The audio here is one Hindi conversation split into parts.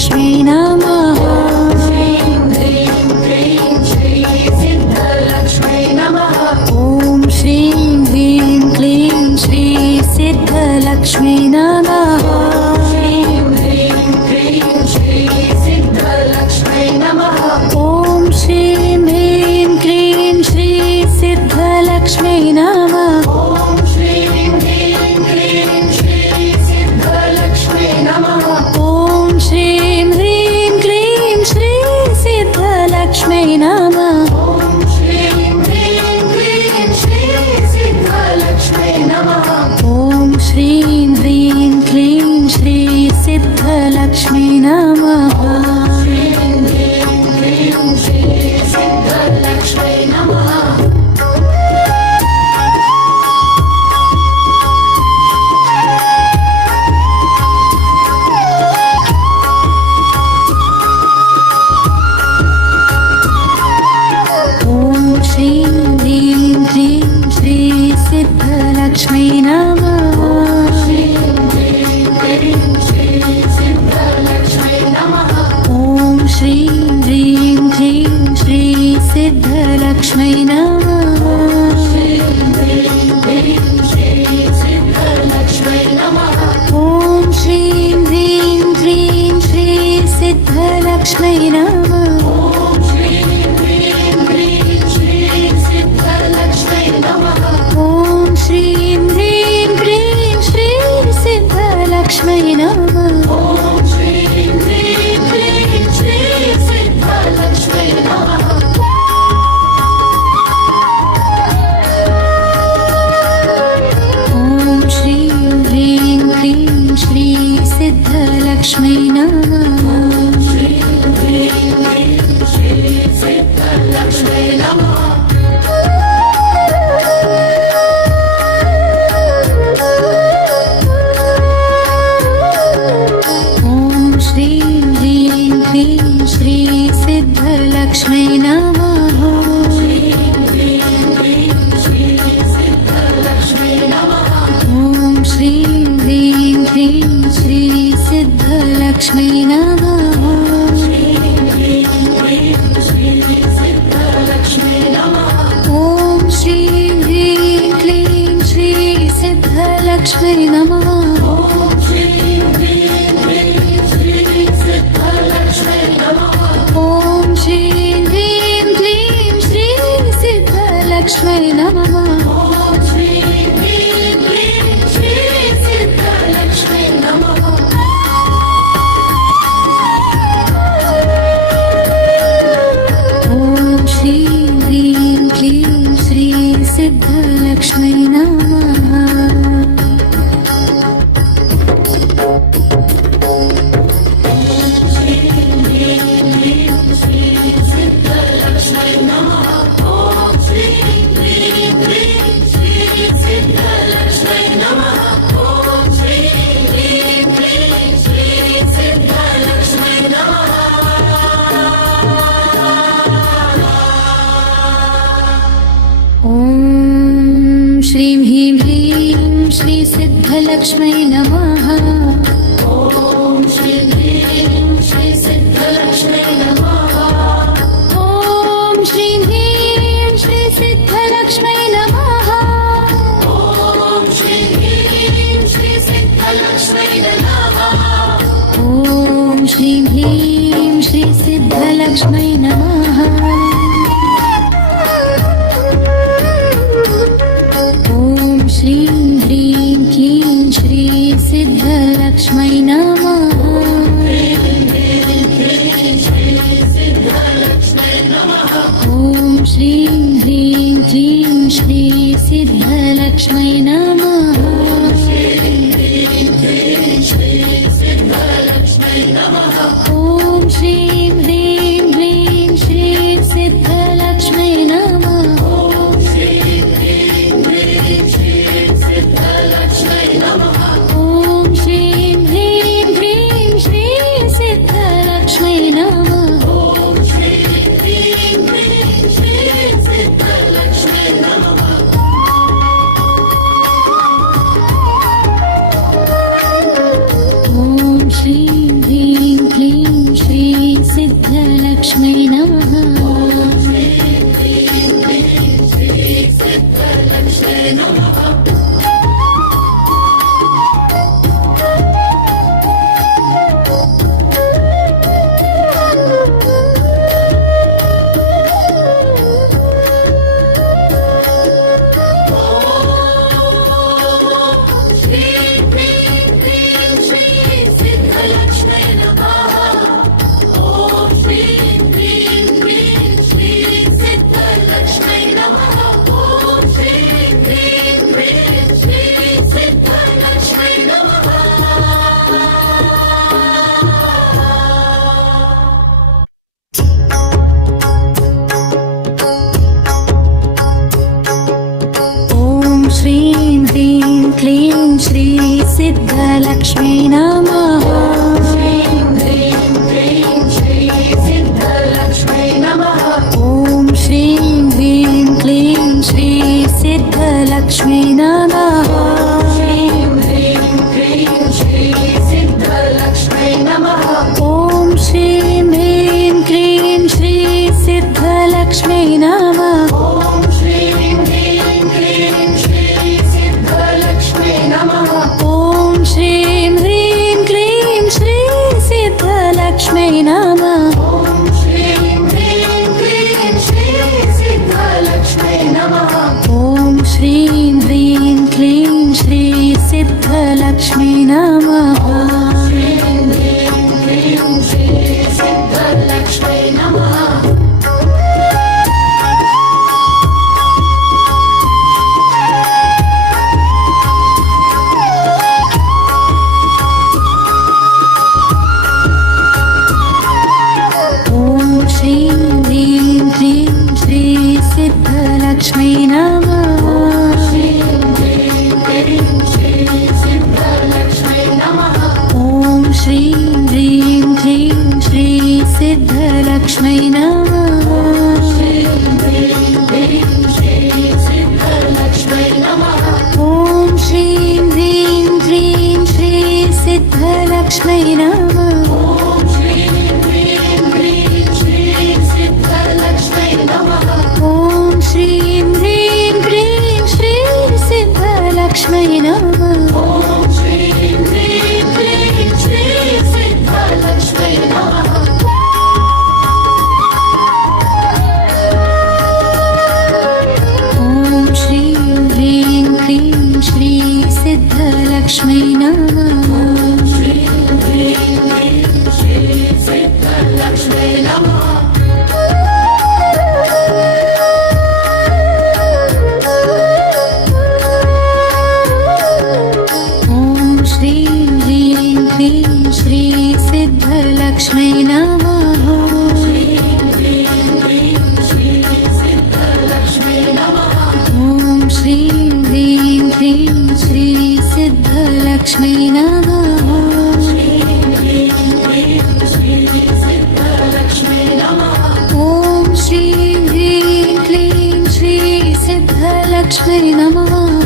सिद्धलक्ष्मी नमः। ॐ श्रीं ह्रीं क्लीं श्री सिद्धलक्ष्मी नमः। ॐ श्रीं ह्रीं क्लीं श्री सिद्धलक्ष्मी नमः। ॐ श्रीं ह्रीं क्लीं श्री सिद्धलक्ष्मी नमः। ॐ श्रीं ह्रीं क्लीं श्री सिद्धलक्ष्मी नमः। सिद्धलक्ष्मी नमः। ॐ श्रीं ह्रीं क्लीं श्री सिद्धलक्ष्मी नमः। ॐ श्रीं ह्रीं क्लीं श्री सिद्धलक्ष्मी नमः। ॐ श्रीं ह्रीं क्लीं श्री सिद्धलक्ष्मी नमः। ॐ श्रीं ह्रीं क्लीं श्री सिद्धलक्ष्मी नमः। सिद्धलक्ष्मी नमः। ॐ श्रीं ह्रीं क्लीं श्री सिद्धलक्ष्मी नमः। ॐ श्रीं ह्रीं क्लीं श्री सिद्धलक्ष्मी नमः। ॐ श्रीं ह्रीं क्लीं श्री सिद्धलक्ष्मी नमः। ॐ श्रीं ह्रीं क्लीं श्री सिद्धलक्ष्मी नमः। श्रीं ह्रीं ह्रीं श्री सिद्धलक्ष्मी नमः। ॐ श्रीं ह्रीं श्री सिद्धलक्ष्मी नमः। ॐ श्रीं ह्रीं श्री सिद्धलक्ष्मी नमः। ॐ श्रीं ह्रीं श्री सिद्धलक्ष्मी नमः। ॐ श्रीं ह्रीं श्री सिद्धलक्ष्मी नमः। श्रीं ह्रीं क्लीं श्री सिद्धलक्ष्मी नमः। ॐ श्रीं ह्रीं क्लीं श्री सिद्धलक्ष्मी नमः। ॐ श्रीं ह्रीं क्लीं श्री सिद्धलक्ष्मी नमः। सिद्धलक्ष्मी नमः। ॐ श्रीं ह्रीं क्लीं श्री सिद्धलक्ष्मी नमः। ॐ श्रीं ह्रीं क्लीं श्री सिद्धलक्ष्मी नमः। ॐ श्रीं ह्रीं क्लीं श्री सिद्धलक्ष्मी नमः। ॐ श्रीं ह्रीं क्लीं श्री सिद्धलक्ष्मी नमः। ॐ श्रीं ह्रीं क्लीं श्री सिद्धलक्ष्मी नमः। श्रीं ह्रीं क्लीं श्री सिद्धलक्ष्मी नमः। सिद्धलक्ष्मी नमः। ॐ श्रीं ह्रीं क्लीं श्री सिद्धलक्ष्मी नमः। ॐ श्रीं ह्रीं क्लीं श्री सिद्धलक्ष्मी नमः। ॐ श्रीं ह्रीं क्लीं श्री सिद्धलक्ष्मी नमः। ॐ श्रीं ह्रीं क्लीं श्री सिद्धलक्ष्मी नमः। ॐ श्रीं ह्रीं क्लीं श्री सिद्धलक्ष्मी नमः। ॐ श्रीं ह्रीं क्लीं श्री सिद्धलक्ष्मी नमः। ॐ श्रीं ह्रीं क्लीं श्री सिद्धलक्ष्मी नमः। ॐ श्रीं ह्रीं क्लीं श्री सिद्धलक्ष्मी नमः। ॐ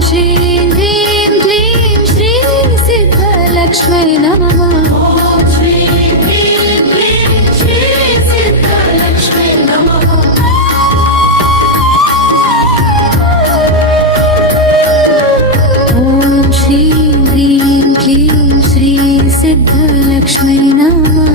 श्रीं ह्रीं क्लीं श्री सिद्धलक्ष्मी नमः। ॐ श्रीं ह्रीं क्लीं श्री सिद्धलक्ष्मी नमः।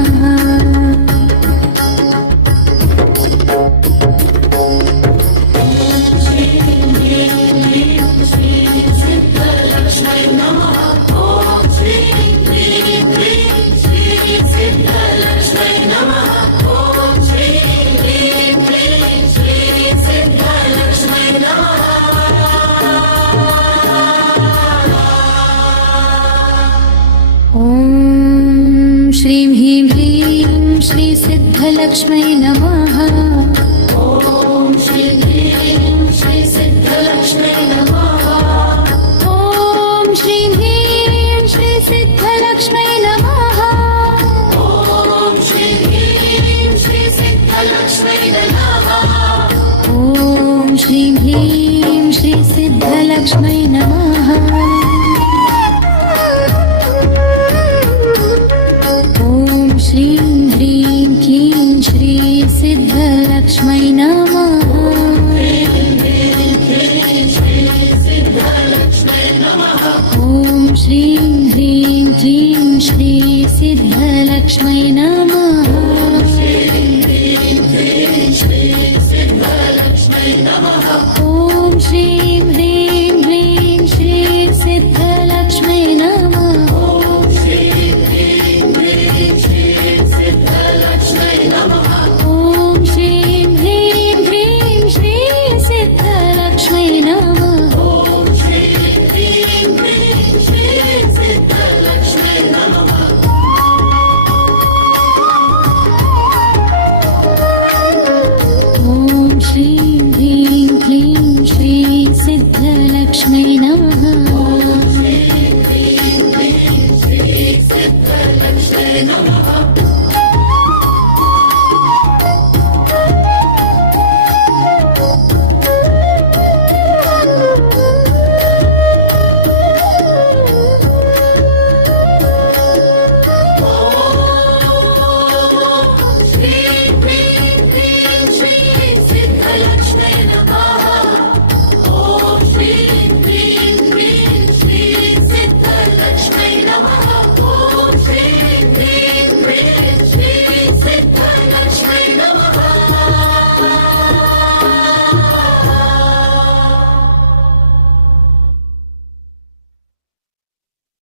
ॐ श्रीं ह्रीं श्री सिद्धलक्ष्मी नमः। ॐ श्रीं ह्रीं श्री सिद्धलक्ष्मी नमः। ॐ श्रीं ह्रीं श्री सिद्धलक्ष्मी नमः। ॐ श्रीं ह्रीं श्री सिद्धलक्ष्मी नमः। ॐ श्रीं ह्रीं क्लीं श्री सिद्धलक्ष्मी नमः। ॐ श्रीं ह्रीं क्लीं श्री सिद्धलक्ष्मी नमः। ॐ श्रीं ह्रीं क्लीं श्री सिद्धलक्ष्मी नमः। ॐ श्रीं ह्रीं क्लीं श्री सिद्धलक्ष्मी नमः। ॐ श्रीं ह्रीं क्लीं श्री सिद्धलक्ष्मी नमः। ॐ श्रीं ह्रीं क्लीं श्री सिद्धलक्ष्मी नमः। ॐ श्रीं ह्रीं क्लीं श्री सिद्धलक्ष्मी नमः।